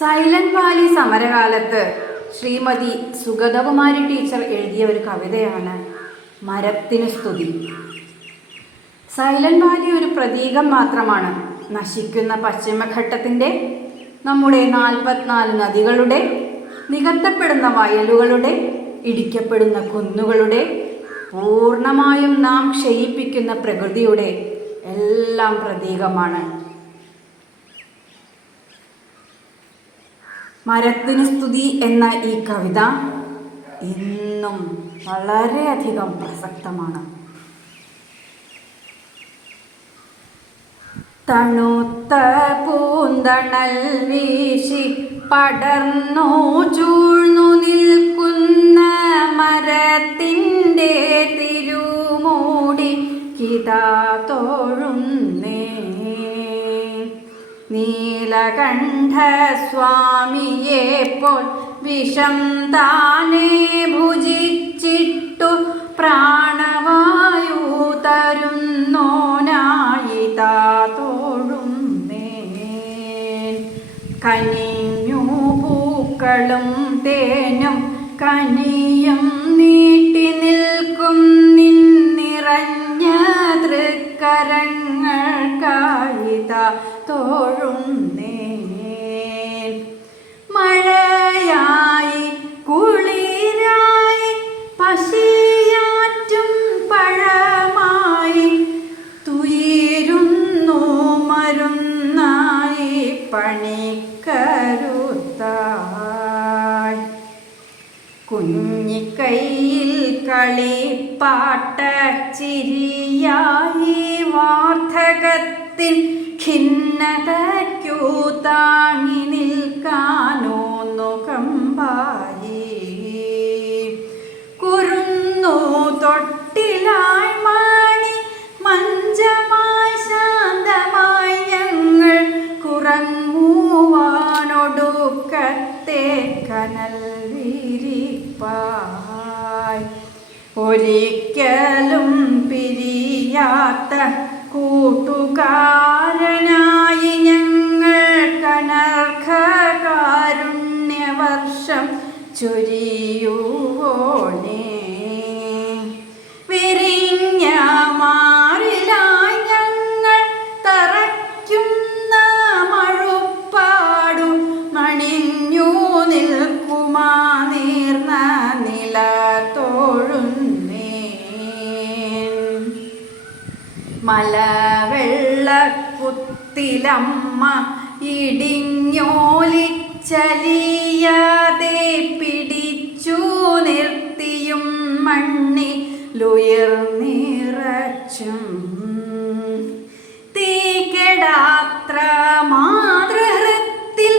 Silent Valley സമരകാലത്ത് Shrimati Sugathakumari teacher എഴുതിയ ഒരു കവിതയാണ് മരത്തിന് സ്തുതി. സൈലന്റ് വാലി ഒരു പ്രതീകം മാത്രമാണ്. നശിക്കുന്ന പശ്ചിമഘട്ടത്തിൻ്റെ, നമ്മുടെ 44 നദികളുടെ, നികത്തപ്പെടുന്ന വയലുകളുടെ, ഇടിക്കപ്പെടുന്ന കുന്നുകളുടെ, പൂർണ്ണമായും നാം ക്ഷയിപ്പിക്കുന്ന പ്രകൃതിയുടെ എല്ലാം പ്രതീകമാണ്. മരത്തിന് സ്തുതി എന്ന ഈ കവിത ഇന്നും വളരെയധികം പ്രസക്തമാണ്. തണുത്ത പൂന്തണൽ വീശി പടർന്നു ചൂഴ്ന്നു നിൽക്കുന്ന മരത്തിൻ്റെ തിരുമൂടി കിതാ തോഴുന്നേ. നീലകണ്ഠ സ്വാമിയെ പോൽ വിഷം താനേ ഭുജിച്ചിട്ടു പ്രാണവായു തരുന്നോനായി തോഴുന്നേ. കനിഞ്ഞു പൂക്കളും തേനും കനിയും നീട്ടി നിൽക്കും നിറഞ്ഞ തൃക്കരങ്ങൾക്കായി തോഴുന്നേ. മഴയായി കുളിരായി പശിയാറ്റും പഴമായി തുയിരുന്നു മരുന്നായി പണിക്കരുത്തായി. കുഞ്ഞിക്കൈയിൽ കളിപ്പാട്ട ചിരിയായി വാർദ്ധകത്തിൻ ഖിന്നതയ്ക്കു താങ്ങി നിൽക്കാനോന്നു കമ്പായി. കുരുന്നു തൊട്ടിലായി മാണി മഞ്ചമായി ശാന്തമായി ഞങ്ങൾ കുറങ്ങുവാനൊടുക്കത്തെ കനൽ വിരിപ്പായി. ഒരിക്കലും പിരിയാത്ത കൂട്ടുകാരനായി ഞങ്ങൾ കനർഘകാരുണ്യവർഷം ചൊരിയുവോനേ. വിരിഞ്ഞ മാറിലായി ഞങ്ങൾ തറയ്ക്കുന്ന മഴുപ്പാടു മണിഞ്ഞു നിൽക്കുമാ നീർന്ന നില തോഴുന്നേ. മലവെള്ളക്കുത്തിലമ്മ ഇടിഞ്ഞോലിച്ചലിയാതെ പിടിച്ചു നിർത്തിയും മണ്ണിലുയർന്നിറച്ചും തീകെടാത്ര മാതൃഹൃത്തിൽ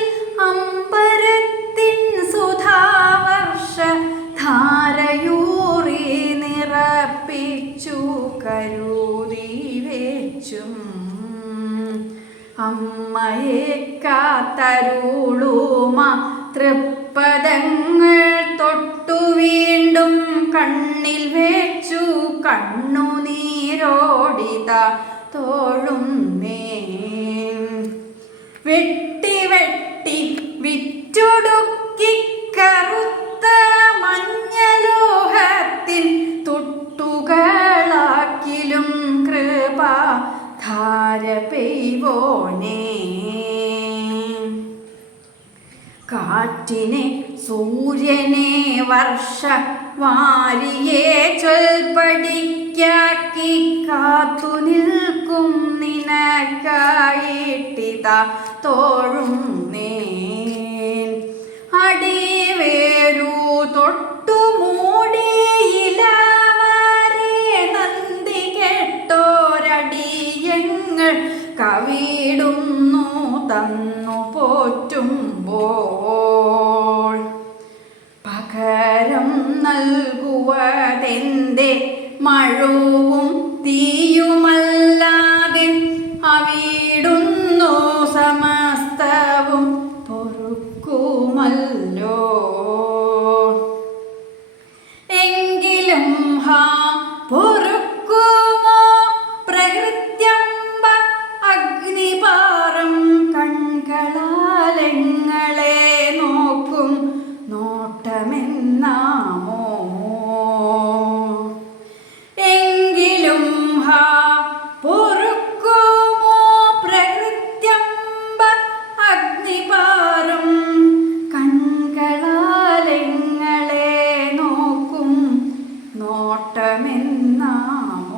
അമ്പരത്തിൻ സുധാവർഷ ധാരയൂറി നിറപ്പിച്ചു കരുതി വെച്ചും അമ്മയെ കാത്തരുളുമ തൃപ്പദങ്ങൾ തൊട്ടു വീണ്ടും കണ്ണിൽ വെച്ചു കണ്ണുനീരോടിത തോഴുന്നേ. വെട്ടി വെട്ടി വിറ്റൊടുക്കി കറുത്ത മഞ്ഞലോഹത്തിൻ തൊട്ടുകളാക്കിലും കൃപ ധാര പെയ്വോനേ. കാറ്റിനെ സൂര്യനെ വർഷ വാരിയെ ചൊൽപ്പടിക്കാക്കി കാത്തു നിൽക്കും നിനക്കായിട്ടിത തോഴുന്നേ. അടിവേരു തൊട്ടു മൂടിയിലവരെ നന്ദി കെട്ടോരടിയങ്ങൾ കവിടുന്നു തന്നു പോറ്റുമ്പോൾ പകരം നൽകുവതെന്റെ മഴവും തീയുമല്ലാതെ അവിടുന്നു സമസ്തവും പൊറുക്കുമല്ലോ. എങ്കിലും പൊറുക്കുമോ പ്രകൃത്യമ്പ അഗ്നിപാറം കൺകളാലെങ്ങളെ ഫലമെന്നാം